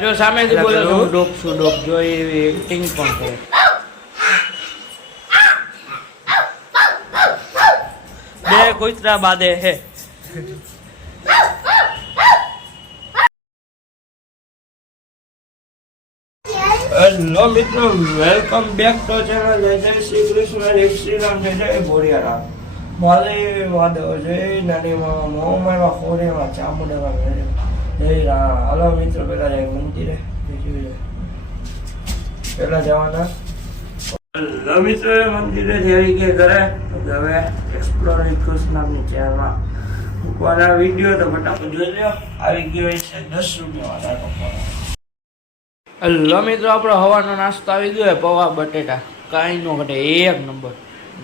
જો સામેથી બોલે તો હું ડોપ છું, ડોપ જો એવી એક્ટિંગ પણ કરે. બે કૂતરા બાદે હે. હેલો મિત્રો, વેલકમ બેક ટુ ચેનલ. જય શ્રી કૃષ્ણ, જય શ્રી રામ, જય ભોળિયારામ. મારે વાદો જય નાની માં મોમાં ખોરેમાં ચામુંડામાં મેળે જય રામ. હાલો મિત્રો, પેલા જાય મંદિરે, પેલા જવાના. હેલો મિત્રો, મંદિરે આવી ગયા ઘરે. હવે એક્સપ્લોર વિથ નામની ચેનલમાં મૂકવાના વિડીયો તો ફટાફટ જોઈ લો. આવી ગયો છે 10 રૂપિયા વાળા. હેલો મિત્રો, આપણો હવાનો નાસ્તો આવી ગયો. પૌવા બટેટા કાંઈ નો ઘટે, એક નંબર.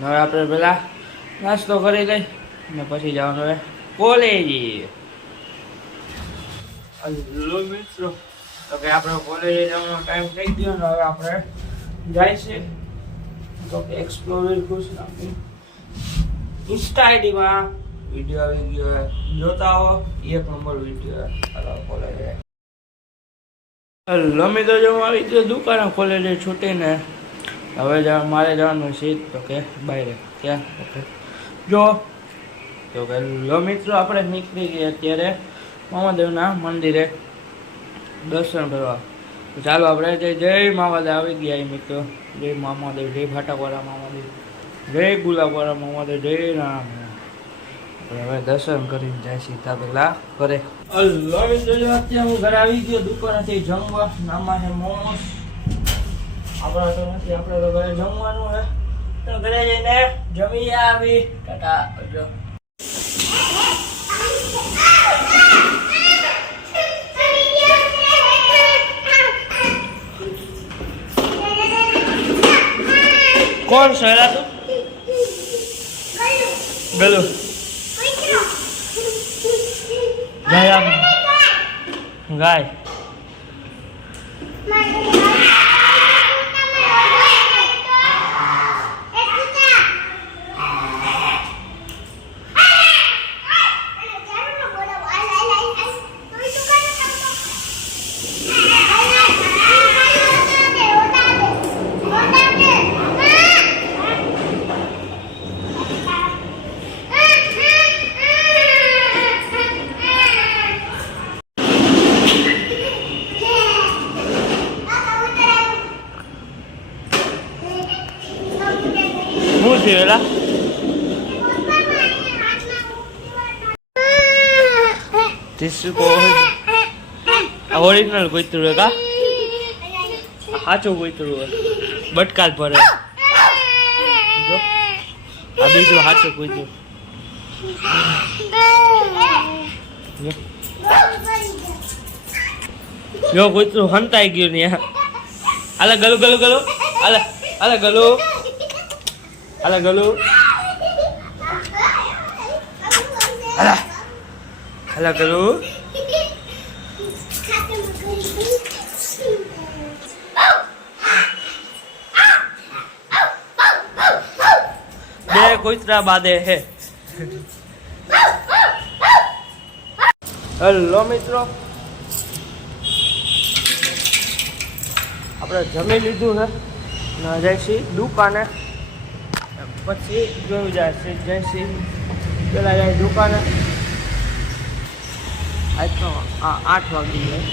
હવે આપણે પેલા નાસ્તો કરી લઈ ને પછી જવાનું હવે કોલેજ. હેલો મિત્રો, તો કે આપણે કોલેજે જવાનો ટાઈમ થઈ ગયો ને હવે આપણે જાય છે તો કે એક્સપ્લોર ખુશ નાખી ઇન્સ્ટા આઈડીમાં વિડીયો આવી ગયો, જોતા આવો. એક નંબર વિડીયો. હાલો કોલેજે. હેલો મિત્રો, જો આવી ગયો દુકાને કોલેજે છૂટીને. હવે મારે જવાનું છે તો કે બહાર ક્યાં ઓકે જો તો કે હેલો મિત્રો, આપણે નીકળી ગયા અત્યારે મામાદેવના મંદિરે દર્શન કરવા. ચાલો આપણે જય મામાદેવ આવી ગયા મિત્રો. જય મામાદેવ, જય ભાટાવાળા મામાદેવ, જય ગુલાબવાળા મામાદેવ, જય રામ. હવે દર્શન કરીને જાય સીધા પેલા ઘરે. હેલો મિત્રો, અત્યારે હું ઘરે આવી ગયો દુકાનેથી જમવા. નામાં છે મોમોસ. આપણે તો નથી, આપણે તો ઘરે જમવાનું છે તો ઘરે જઈને જમી આવી. ટાટા. જો કોણ સહેલા તું ગલો ગાય ગાય શું થયું એલા? ઓરિજિનલ કૂતરું કા સાચું કૂતરું બટકાલ ભરે. જો આ બીજું સાચું કૂતરું. જો કૂતરું હંતાઈ ગયું ને. આલે ગલું ગલું ગલું. આલે આલે ગલું. Ala galu. Ala galu. બે કૂતરા બાદે હે. હેલો મિત્રો, આપણે જમી લીધું છે ને જઈશી દુકાને. પછી જોયું જાય છે જયસિંહ પેલા જાય દુકાને. આજ તો 8 વાગી જાય.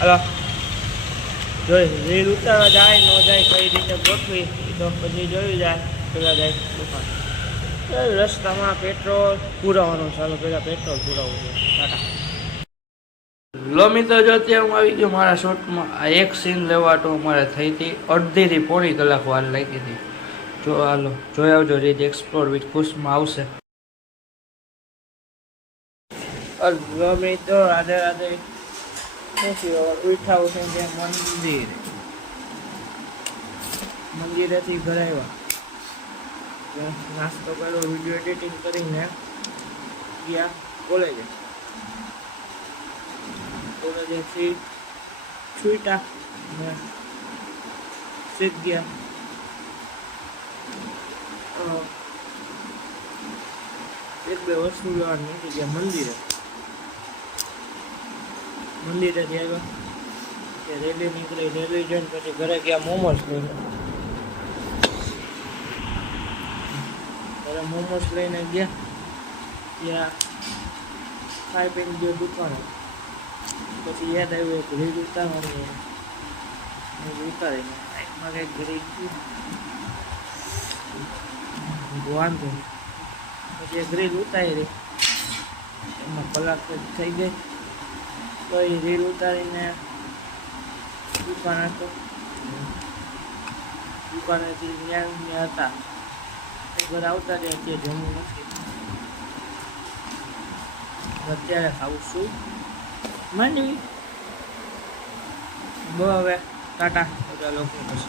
હલો જોઈ રીલ ઉતારવા જાય ન જાય કઈ રીતે ગોઠવી તો પછી જોયું જાય. પેલા જાય દુકાન. રસ્તામાં પેટ્રોલ પુરાવાનું ચાલો, પેલા પેટ્રોલ પુરાવવું છે. ટાટા. લો મિત્રો, જો અત્યારે હું આવી ગયો મારા શોર્ટમાં. આ એક સીન લેવા તો અમારે થઈ હતી અડધીથી પોણી કલાક વાર લાગી હતી. જો હાલો જોઈ આવજો. રીત એક્સપ્લોર વિથ ખુશમાં આવશે. હેલો મિત્રો, રાધે રાધે. ઉઠા ઉઠીને મંદિરેથી ઘરે આવ્યા, નાસ્તો કર્યો, વિડીયો એડિટિંગ કરીને ગયા કોલેજે. કોલેજેથી છૂટા ને સીધ ગયા એક બે વસ્તુ લેવાની નીકળી ગયા મંદિરે. મંદિરેથી આવ્યા કે રેલી નીકળી, રેલી જઈને પછી ઘરે ગયા મોમોસ લઈને. ઘરે મોમોસ લઈને ગયા, ત્યાં ખાઈ પીને ગયો દુકાને. પછી યાદ આવ્યું એક રીલ ઉતારવાની, ઉતારીને બાઇકમાં કંઈક ઘરે વાંધો. પછી એક રીલ ઉતારી, એમાં કલાક થઈ ગઈ. તો એ રીલ ઉતારીને દુકાન હતો, દુકાનેથી ત્યાં હતા ઘર આવતા રહ્યા. ત્યાં જમવું નથી, અત્યારે ખાવું છું માંડવી. હવે ટાટા બધા લોકો બસ.